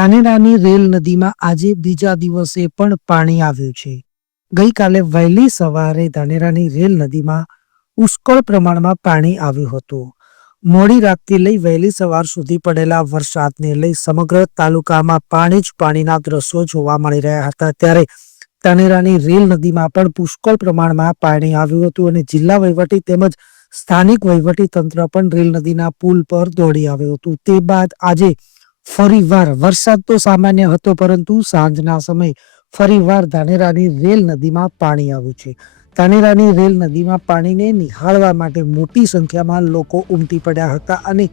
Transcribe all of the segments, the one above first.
તાનેરાની rail નદીમાં આજે બીજા દિવસે પણ પાણી આવ્યું છે. ગઈકાલે વહેલી સવારે ધાનેરાની રેલ નદીમાં પુષ્કળ પ્રમાણમાં પાણી આવ્યું હતું. મોડી રાતથી લઈ વહેલી સવાર સુધી પડેલા વરસાદને લઈ સમગ્ર તાલુકામાં પાણી જ પાણીના દ્રશ્યો જોવા મળી રહ્યા હતા. ત્યારે તાનેરાની રેલ નદીમાં પણ પુષ્કળ પ્રમાણમાં પાણી આવ્યું હતું અને જિલ્લા વહીવટી તેમજ સ્થાનિક વહીવટી તંત્ર પણ રેલ નદીના પુલ પર દોડી આવ્યું હતું. તે બાદ આજે ફરીવાર વરસાદ તો સામાન્ય હતો, પરંતુ સાંજના સમયે ફરીવાર ધાનેરાની રેલ નદીમાં પાણી આવ્યું છે. ધાનેરાની રેલ નદીમાં પાણીને નિહાળવા માટે મોટી સંખ્યામાં લોકો ઉમટી પડ્યા હતા અને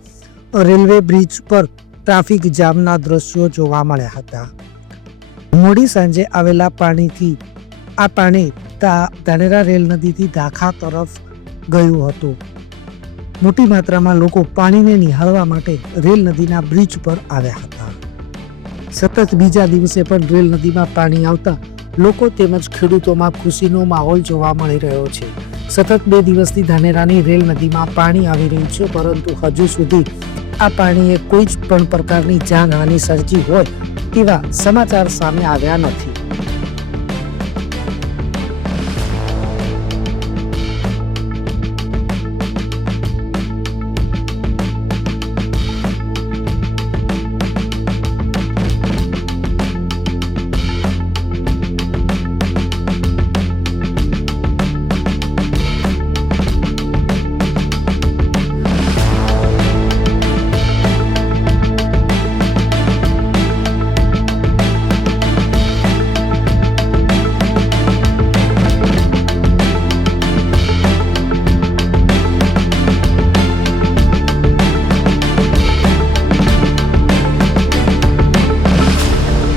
રેલવે બ્રિજ પર ટ્રાફિક જામના દ્રશ્યો જોવા મળ્યા હતા. મોડી સાંજે આવેલા પાણીથી આ પાણી ધાનેરા રેલ નદીથી દાખા તરફ ગયું હતું. મોટી માત્રામાં લોકો પાણીને નિહાળવા માટે રેલ નદીના બ્રિજ પર આવ્યા હતા. સતત બીજા દિવસે પણ રેલ નદીમાં પાણી આવતા લોકો તેમજ ખેડૂતોમાં ખુશીનો માહોલ જોવા મળી રહ્યો છે. સતત 2 દિવસથી ધાનેરાની રેલ નદીમાં પાણી આવી રહ્યું છે, પરંતુ હજુ સુધી આ પાણીએ કોઈ જ પણ પ્રકારની જાનહાનિ સર્જી હોય તેવા સમાચાર સામે આવ્યા નથી.